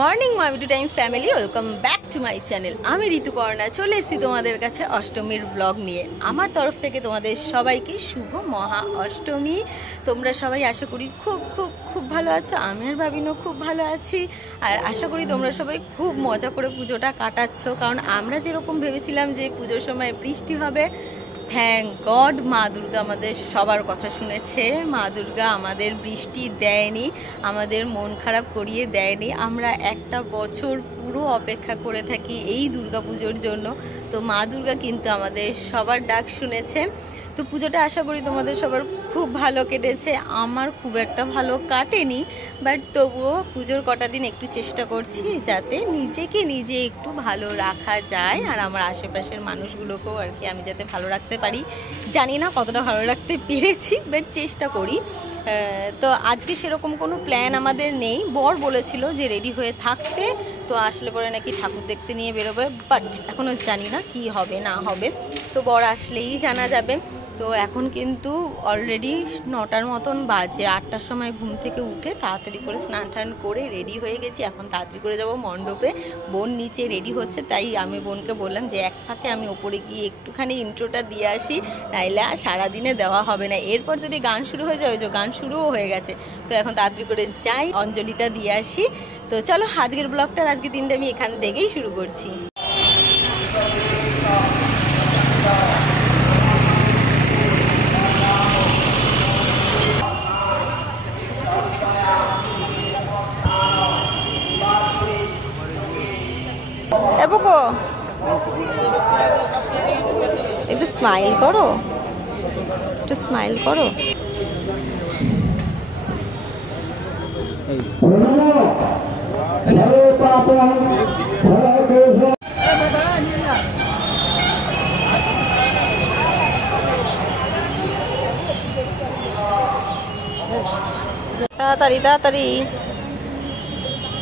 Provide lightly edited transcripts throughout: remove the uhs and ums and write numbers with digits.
Morning my to time family, welcome back to my channel. আমি ঋতুপর্ণা চলে এসেছি তোমাদের কাছে অষ্টমীর ব্লগ নিয়ে। আমার তরফ থেকে তোমাদের সবাইকে শুভ মহা অষ্টমী। তোমরা সবাই আশা করি খুব খুব খুব ভালো আছো। আমি আর ভাবিনও খুব ভালো আছি, আর আশা করি তোমরা সবাই খুব মজা করে পুজোটা কাটাচ্ছ। কারণ আমরা যেরকম ভেবেছিলাম যে পুজোর সময় বৃষ্টি হবে, থ্যাংক গড মা দুর্গা আমাদের সবার কথা শুনেছে। মা দুর্গা আমাদের বৃষ্টি দেয়নি, আমাদের মন খারাপ করিয়ে দেয়নি। আমরা একটা বছর পুরো অপেক্ষা করে থাকি এই দুর্গা পুজোর জন্য। তো মা দুর্গা কিন্তু আমাদের সবার ডাক শুনেছে। তো পুজোটা আশা করি তোমাদের সবার খুব ভালো কেটেছে। আমার খুব একটা ভালো কাটেনি, বাট তবুও পুজোর কটা দিন একটু চেষ্টা করছি যাতে নিজেকে নিজে একটু ভালো রাখা যায়, আর আমার আশেপাশের মানুষগুলোকেও আর কি আমি যাতে ভালো রাখতে পারি। জানি না কতটা ভালো রাখতে পেরেছি, বাট চেষ্টা করি। তো আজকে সেরকম কোনো প্ল্যান আমাদের নেই। বর বলেছিল যে রেডি হয়ে থাকতে, তো আসলে পরে নাকি ঠাকুর দেখতে নিয়ে বেরোবে, বাট এখনও জানি না কি হবে না হবে। তো বর আসলেই জানা যাবে। তো এখন কিন্তু অলরেডি 9টার মতন বাজে। 8টার সময় ঘুম থেকে উঠে তাড়াতাড়ি করে স্নান টান করে রেডি হয়ে গেছি। এখন তাড়াতাড়ি করে যাব মণ্ডপে। বোন নিচে রেডি হচ্ছে, তাই আমি বোনকে বললাম যে এক ফাঁকে আমি ওপরে গিয়ে একটুখানি ইন্ট্রোটা দিয়ে আসি, নাইলে আর সারাদিনে দেওয়া হবে না। এরপর যদি গান শুরু হয়ে যায়, ওই যে গান শুরুও হয়ে গেছে। তো এখন তাড়াতাড়ি করে যাই, অঞ্জলিটা দিয়ে আসি। তো চলো আজকের ব্লগটার আজকে দিনটা আমি এখান থেকেই শুরু করছি। একটু স্মাইল করো, একটু স্মাইল করো। তাড়াতাড়ি তাড়াতাড়ি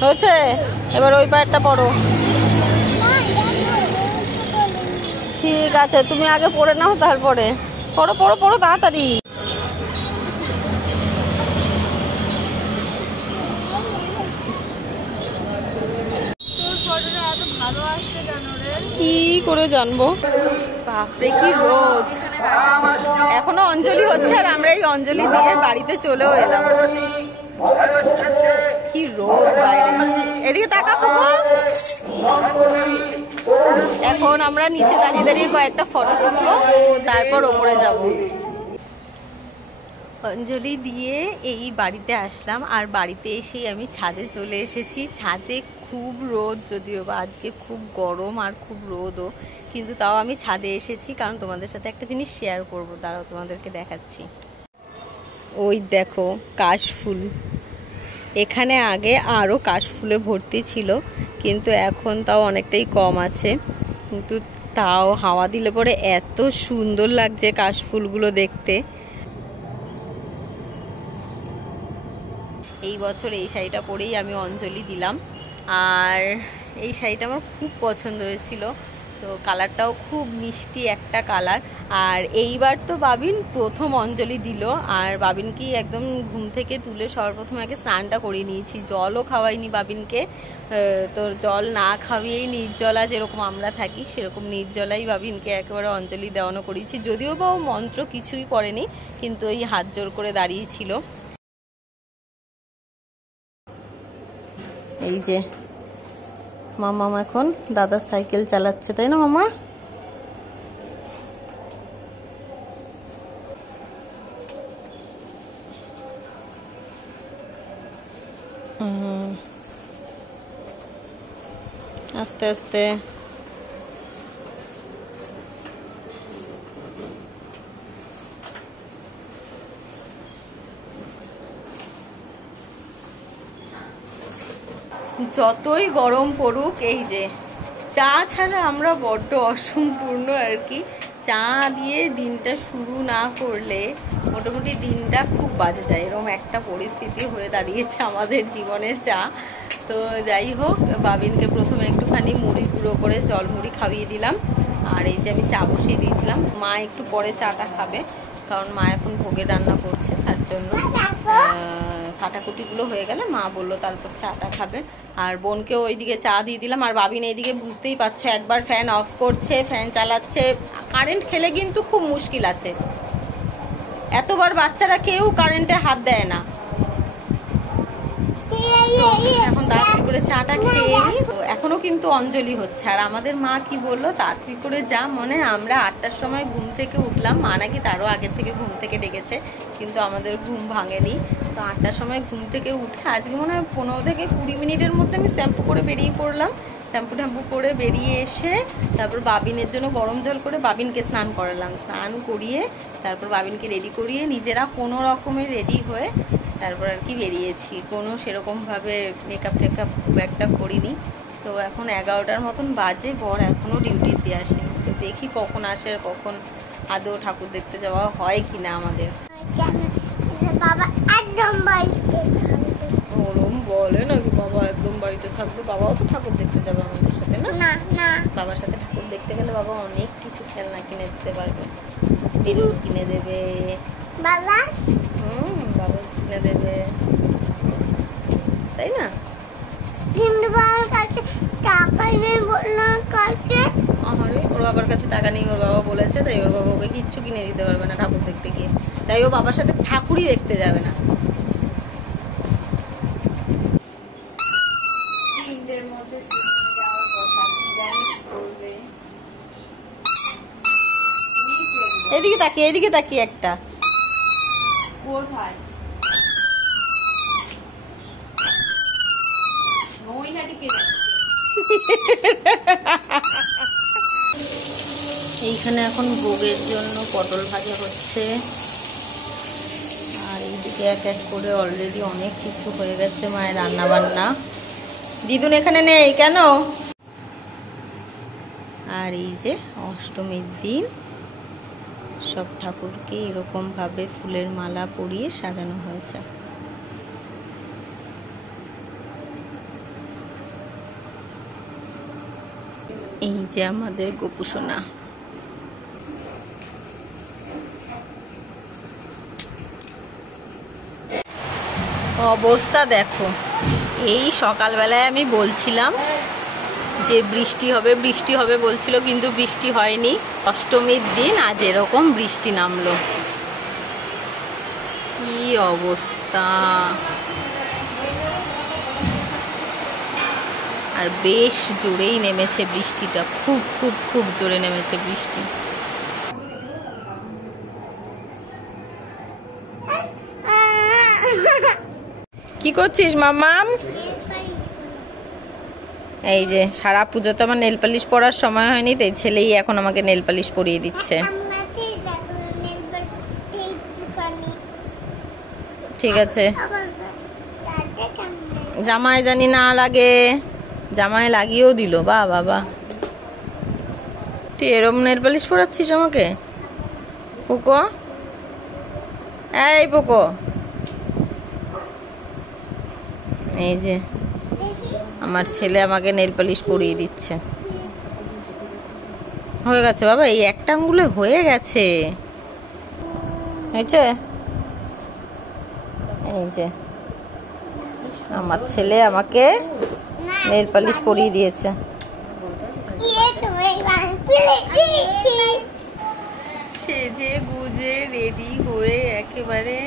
হয়েছে, এবার ওই পায়েরটা পড়ো। ঠিক আছে, তুমি আগে পড়ে নাও, তারপরে পড়ো পড়ো পড়ো তাড়াতাড়ি। কি করে জানবো, বাপরে কি রোদ। এখনো অঞ্জলি হচ্ছে, আর আমরা এই অঞ্জলি দিয়ে বাড়িতে চলেও এলাম। কি রোদ বাইরে, এদিকে তাকা পুকু। এখন আমরা নিচে দাঁড়িয়ে দাঁড়িয়ে কয়েকটা ফটো তুলবো, তারপর ওপরে যাব। অঞ্জলি দিয়ে এই বাড়িতে আসলাম, আর বাড়িতে এসেই আমি ছাদে চলে এসেছি। ছাদে খুব রোদ, যদিও বা আজকে খুব গরম আর খুব রোদও, কিন্তু তাও আমি ছাদে এসেছি কারণ তোমাদের সাথে একটা জিনিস শেয়ার করবো। দাঁড়াও তোমাদেরকে দেখাচ্ছি। ওই দেখো কাশফুল, এখানে আগে আরও কাশফুলে ভর্তি ছিল, কিন্তু এখন তাও অনেকটাই কম আছে। কিন্তু তাও হাওয়া দিলে পরে এত সুন্দর লাগছে কাশফুলগুলো দেখতে। এই বছর এই শাড়িটা পরেই আমি অঞ্জলি দিলাম, আর এই শাড়িটা আমার খুব পছন্দ হয়েছিল। তো কালারটাও খুব মিষ্টি একটা কালার। আর এইবার তো বাবিন প্রথম অঞ্জলি দিল, আর বাবিনকে একদম ঘুম থেকে তুলে সর্বপ্রথম আগে স্নানটা করিয়ে নিয়েছি। জলও খাওয়াইনি বাবিনকে। তো জল না খাওয়িয়েই নির্জলা যেরকম আমরা থাকি, সেরকম নির্জলাই বাবিনকে একেবারে অঞ্জলি দেওয়ানো করিয়েছি। যদিও বা ও মন্ত্র কিছুই পড়েনি, কিন্তু ওই হাত জোর করে দাঁড়িয়েছিল। এই যে মামা এখন দাদার সাইকেল চালাচ্ছে, তাই না মামা? আস্তে আস্তে। যতই গরম পড়ুক, এই যে চা ছাড়া আমরা বড্ড অসম্পূর্ণ আর কি। চা দিয়ে দিনটা শুরু না করলে মোটামুটি দিনটা খুব বাজে যায়, এরকম একটা পরিস্থিতি হয়ে দাঁড়িয়েছে আমাদের জীবনে চা। তো যাই হোক, বাবিনকে প্রথমে একটুখানি মুড়ি গুঁড়ো করে জল মুড়ি খাইয়ে দিলাম, আর এই যে আমি চা বসিয়ে দিয়েছিলাম। মা একটু পরে চাটা খাবে। কারণ মা এখন ভোগের রান্না করছে, তার জন্য কাটাকুটিগুলো হয়ে গেলে মা বললো তারপর চাটা খাবে। আর বোনকেও ওইদিকে চা দিয়ে দিলাম। আর বাবিন এইদিকে বুঝতেই পারছে, একবার ফ্যান অফ করছে, ফ্যান চালাচ্ছে। কারেন্ট খেলে কিন্তু খুব মুশকিল আছে, এতবার বাচ্চারা কেউ কারেন্টে হাত দেয় না। এখন তাড়াতাড়ি করে চাটা খেয়ে নি। এখনো কিন্তু অঞ্জলি হচ্ছে। আর আমাদের মা কি বললো, তাড়াতাড়ি করে যা, মনে আমরা 8টার সময় ঘুম থেকে উঠলাম, মা নাকি তারও আগের থেকে ঘুম থেকে ডেকেছে, কিন্তু আমাদের ঘুম ভাঙেনি। তো 8টার সময় ঘুম থেকে উঠে আজকে মনে হয় 15 থেকে 20 মিনিটের মধ্যে আমি শ্যাম্পু করে বেরিয়ে পড়লাম। শ্যাম্পু ট্যাম্পু করে বেরিয়ে এসে তারপর বাবিনের জন্য গরম জল করে বাবিনকে স্নান করালাম, স্নান করিয়ে তারপর বাবিনকে রেডি করিয়ে নিজেরা কোনো রকমের রেডি হয়ে তারপর আর কি বেরিয়েছি। কোনো সেরকমভাবে মেকআপ টেকআপ খুব একটা করিনি। তো এখন 11টার মতন বাজে, বর এখনও ডিউটিতে আসেনি। তো দেখি কখন আসে, কখন আদৌ ঠাকুর দেখতে যাওয়া হয় কিনা আমাদের। ওরম বলে নাকি বাবা একদম বাড়িতে থাকবে? বাবাও তো ঠাকুর দেখতে যাবে আমাদের সাথে, না? বাবার সাথে ঠাকুর দেখতে গেলে বাবা অনেক কিছু খেলনা কিনে দিতে পারবে, বেলুন কিনে দেবে, বাবা কিনে দেবে, তাই না? কিন্তু বাবার কাছে টাকা নেই বললো কালকে। আরে ওর বাবার কাছে টাকা নেই, ওর বাবা বলেছে, তাই ওর বাবা ওকে কিচ্ছু কিনে দিতে পারবে না ঠাকুর দেখতে গিয়ে। তাই ও বাবার সাথে ঠাকুরই দেখতে যাবে না। এদিকে তাকিয়ে, এদিকে তাকিয়ে একটা কোথায় এইখানে এখন ভোগের জন্য পটল ভাজা হচ্ছে। আর এইদিকে এক এক করে অলরেডি অনেক কিছু হয়ে গেছে মায়ের রান্না বান্না। দিদুন এখানে নেই কেন? আর এই যে অষ্টমীর দিন সব ঠাকুরকে এরকম ভাবে ফুলের মালা পরিয়ে সাজানো হয়েছে। এই যে আমাদের গোপু সোনা। অবস্থা দেখো, এই সকালবেলায় আমি বলছিলাম যে বৃষ্টি হবে বৃষ্টি হবে বলছিল, কিন্তু বৃষ্টি হয়নি। অষ্টমীর দিন আজ এরকম বৃষ্টি নামলো, কি অবস্থা। আর বেশ জোরেই নেমেছে বৃষ্টিটা, খুব খুব খুব জোরে নেমেছে বৃষ্টি। কি করছিস মামাম? এই যে সারা পুজোতে আমার নেল পালিশ পরার সময় হয়নি, তাই ছেলেই এখন আমাকে নেল পালিশ পরিয়ে দিচ্ছে। ঠিক আছে, জামায় জানি না লাগে, জামায় লাগিয়েও দিল। বা বাবা, তুই এরম নেল পালিশ পরাচ্ছিস আমাকে? পোকো, এই পোকো, এই যে আমার ছেলে আমাকে নেল পালিশ পরিয়ে দিচ্ছে। হয়ে গেছে বাবা, এই একটা আঙ্গুলে হয়ে গেছে। হয়েছে, এই যে আমার ছেলে আমাকে নেল পালিশ পরিয়ে দিয়েছে। সেজে গুজে রেডি হয়ে একেবারে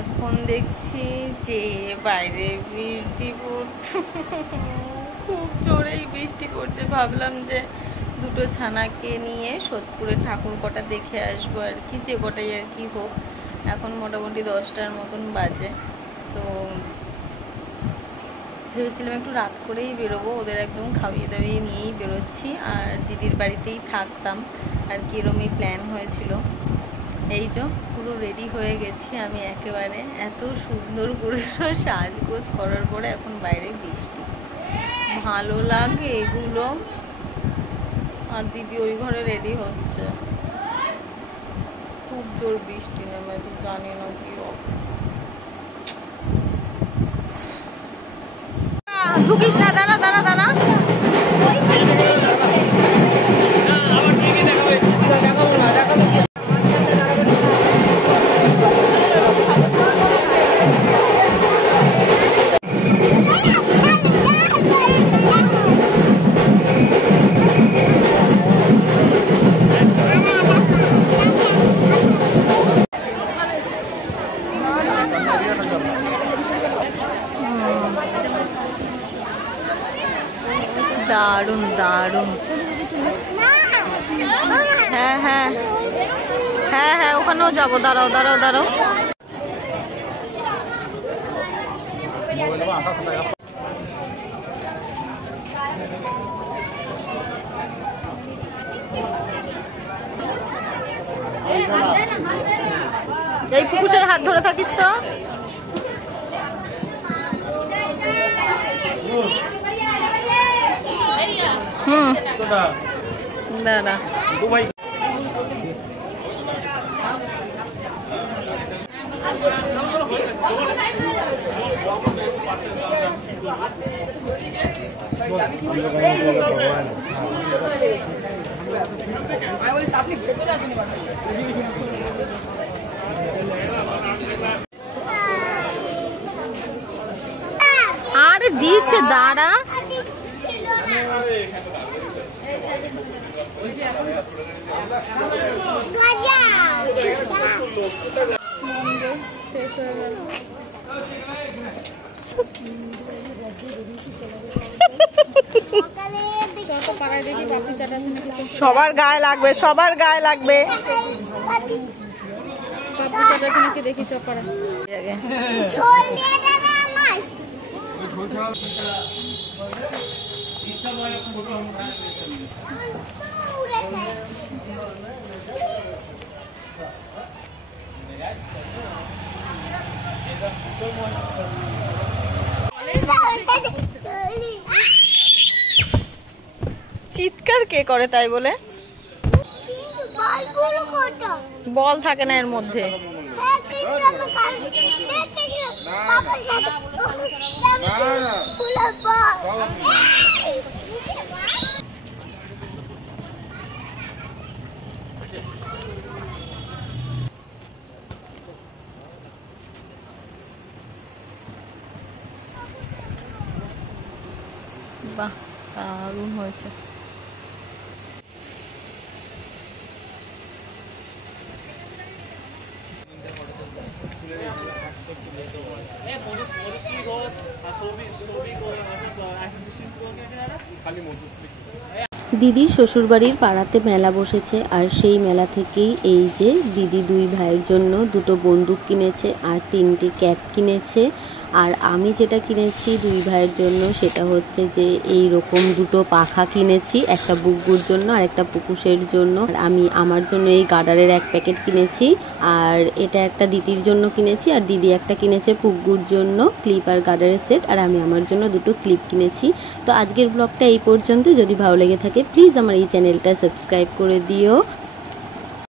এখন দেখছি যে বাইরে বৃষ্টি পড়ছে, খুব জোরেই বৃষ্টি পড়ছে। ভাবলাম যে দুটো ছানাকে নিয়ে সোদপুরে ঠাকুর কটা দেখে আসবো আর কি, যে কটাই আর কি হোক। এখন মোটামুটি 10টার মতন বাজে। তো ভেবেছিলাম একটু রাত করেই বেরোবো, ওদের একদম খাইয়ে দাইয়ে নিয়েই বেরোচ্ছি, আর দিদির বাড়িতেই থাকতাম আর কি, এরমই প্ল্যান হয়েছিল। এই যে পুরো রেডি হয়ে গেছি আমি একেবারে, এত সুন্দর করে সাজগোজ করার পরে এখন বাইরে বৃষ্টি। ভালো লাগে এগুলো। আর দিদি ওই ঘরে রেডি হচ্ছে, খুব জোর বৃষ্টি নেমেছে, জানি না কি ঢুকিস না, দাঁড়া দাঁড়া দাঁড়া। দারুণ দারুণ। হ্যাঁ হ্যাঁ হ্যাঁ হ্যাঁ, ওখানেও যাবো। দাঁড়াও দাঁড়াও দাঁড়াও। এই পুকুরের হাত ধরে থাকিস তো। না না আরে দিচ্ছে, দাঁড়া। সবার গায়ে লাগবে, সবার গায়ে লাগবে। দেখি চপাড়া চিৎকার কে করে তাই বলে? বল থাকে না এর মধ্যে। বাহ, দারুণ হয়েছে। দিদির শ্বশুরবাড়ির পাড়াতে মেলা বসেছে, আর সেই মেলা থেকেই এই যে দিদি দুই ভাইয়ের জন্য দুটো বন্দুক কিনেছে আর 3টে ক্যাপ কিনেছে। আর আমি যেটা কিনেছি দুই ভাইয়ের জন্য সেটা হচ্ছে যে এই রকম দুটো পাখা কিনেছি, একটা বুগ্গুর জন্য আর একটা পুকুশের জন্য। আর আমি আমার জন্য এই গার্ডারের 1 প্যাকেট কিনেছি, আর এটা একটা দিদির জন্য কিনেছি, আর দিদি একটা কিনেছে পুগ্গুর জন্য ক্লিপ আর গার্ডারের সেট, আর আমি আমার জন্য দুটো ক্লিপ কিনেছি। তো আজকের ব্লগটা এই পর্যন্ত। যদি ভালো লেগে থাকে প্লিজ আমার এই চ্যানেলটা সাবস্ক্রাইব করে দিও।